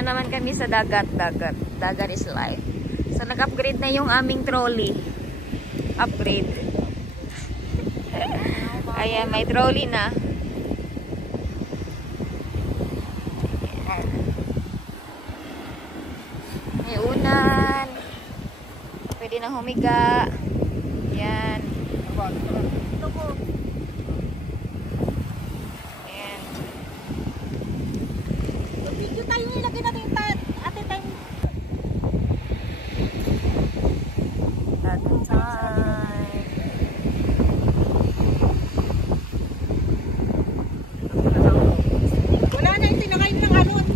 na naman kami sa dagat. Dagat is life. So, nag-upgrade na yung aming trolley. Upgrade. Ayan, may trolley na. May unan. Pwede na humiga. Ayan. Ayan. Video tayo nilagay natin yung ate time. Dagat time. Wala na yung tinakain ng alon.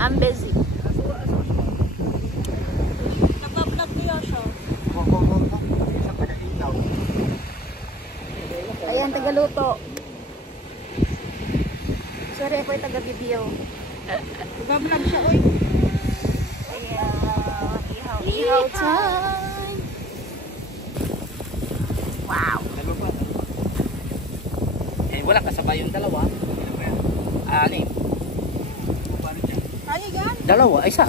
I'm busy. Nagbablog niya siya. Ayan, tagaluto. Sorry, ako yung taga-video. Nagbablog siya, oy. Ayan, ihaw time. Wow. Eh, wala kasabay yung dalawa. Anim. Kaya yan. Dalawa, isa.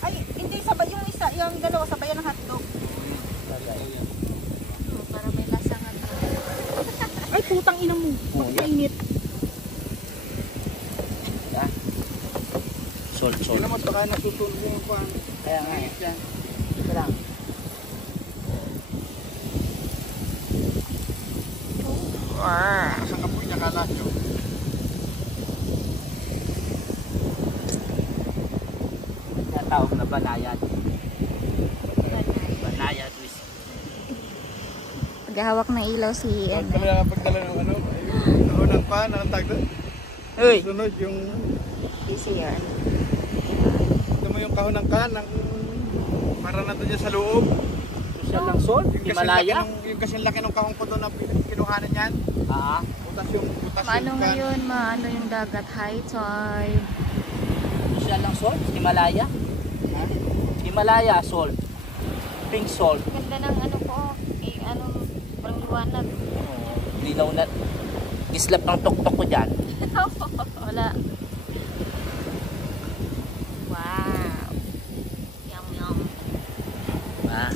Ay, hindi sabay yung isa, yung dalawa sabayan ng hotdog. Para may lasang ano. Ay, putang ina mo. Pagkainit. Sol. Hindi naman baka nasusunod yung pan. Kaya nga eh. Ito lang. Saan ka po niya kalasyo? Natawag na banayad. Banayad. Paghahawak ng ilaw si Saan kami nakapagdala ng ano? Kahon ng pan, ang tag doon. Uy! Sunod yung... PCR. Ito mo yung kahon ng kan, para na doon sa loob. Social ng Sol? Himalaya? Yung kasing laki ng kahon ko doon na kinuhanan yan. Butas yung Maano kan. ngayon, maano yung dagat, high tide. Social ng Sol? Himalaya? Ha? Himalaya, Sol. Pink Sol. Ganda ng ano po, parang liwanag. Linaw na. Islap ng tok-tok ko dyan. Wala. Wow. Yum yum. Ha?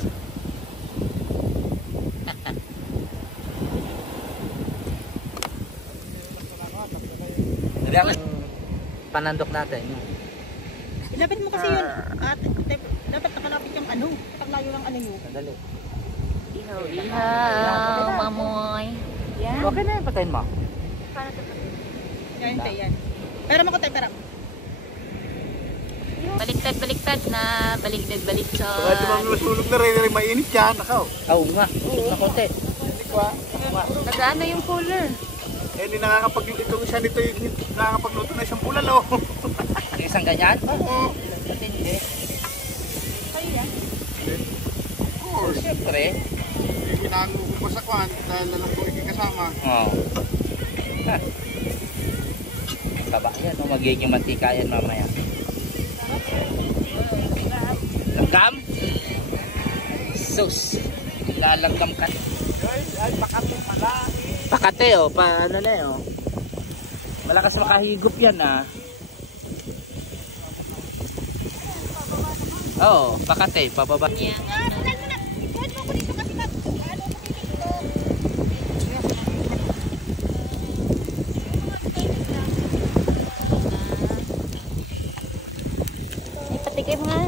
Panandok natin. Ilapit mo kasi yun. At dapat nakalapit yung ano. Paglayo ng ano yun. Sandali. Ihaw, mamoy. Yan. Okay na yung patayin mo. Yan, yan. Pero mo ko tayo, pero. Baliktad na. Baliktad. Baka di bang nasunog na rin, mainit yan. Nakaw. Oo nga. Na konti. Hindi ko ha. Nagano yung cooler? Eh, hindi itong isa nito yung nakakapagluto na isang bulan, oh. Yung isang ganyan? Oo. Kasi hindi. Kayo yan. Oh, siyempre. Yung ginango ko pa sa kwan, dahil alam ko ikikasama. Oo. Taba yan. Magiging mantika yan mamaya. Langgam? Sus. Lalanggam ka. Ay, pakate malaki. Pakate oh. Ano na eh oh. Malakas makahigop yan ah. Oo. Pakate. Pababa. Yan. Patikim nga.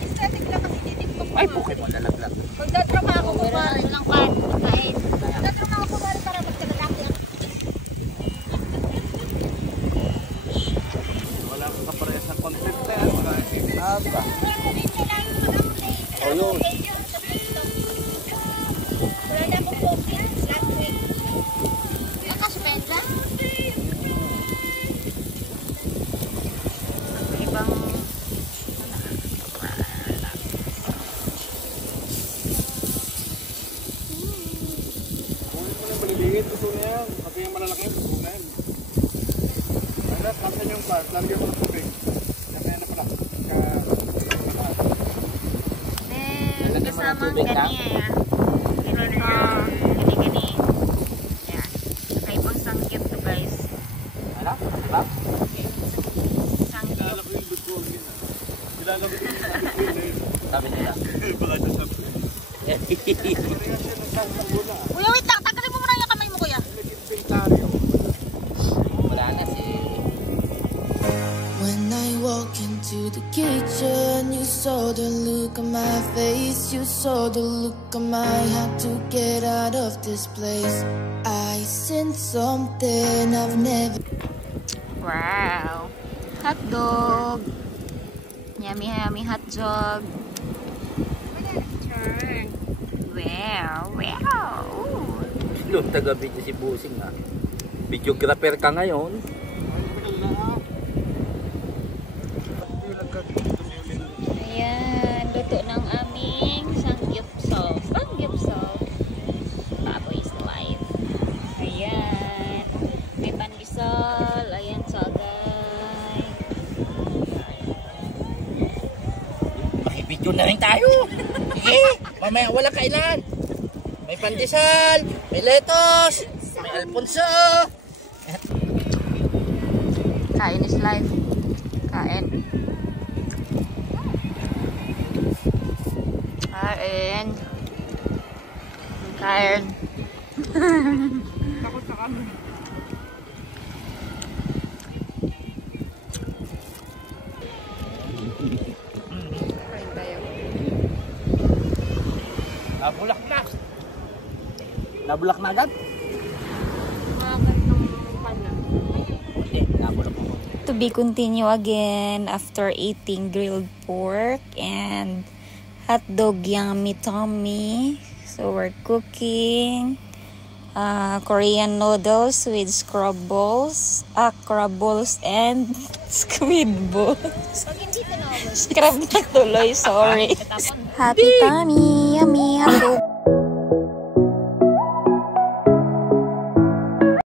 Aesthetic lang kasi titignan ko. Ay, Pokemon lalaglag. Magdadrama ako kung paano lang kain. Magdadrama ako kung para magkalalaki ako. Wala akong kaparehas ng content na yan. Aba. Oh, yun. Wala na akong focus last week. Nakasuspend lang? Ibang Maliliit, gusto na yan. Pati yung malalaki, gusto na yan. Alas, kapsan yung pas, lagyan mo ng tubig. Kaya na pala. kasamang gani. Gani. Kilala ko yung Sabi nila. baka siya sabi. Kuya, wait lang. Tanggalin mo muna yung kamay mo, kuya. Wala na si... When I walk into the kitchen, you saw the look on my face, you saw the look on my had to get out of this place. I sensed something I've never. Wow. Hot dog. Yummy, yummy hot dog. Wow, wow. Look, taga-video si Busing ha. Videographer ka ngayon. Ayan, luto ng aming sangyupsal. Sangyupsal. Baboy is live. Ayan. May pandesal. Ayan, sagay. Makibidyo na rin tayo. Sige, mamaya wala kailan. May pandesal, may lettuce, may alfonso. Kain is live. Kain. Kain. Kain. Takot sa kami. Kain tayo. Nabulak na. Nabulak na agad? Hindi, nabulak mo. To be continue again after eating grilled pork and hot dog yummy tummy. So we're cooking Korean noodles with crab balls and squid balls. Crab na tuloy, sorry. Happy tummy, yummy hot dog.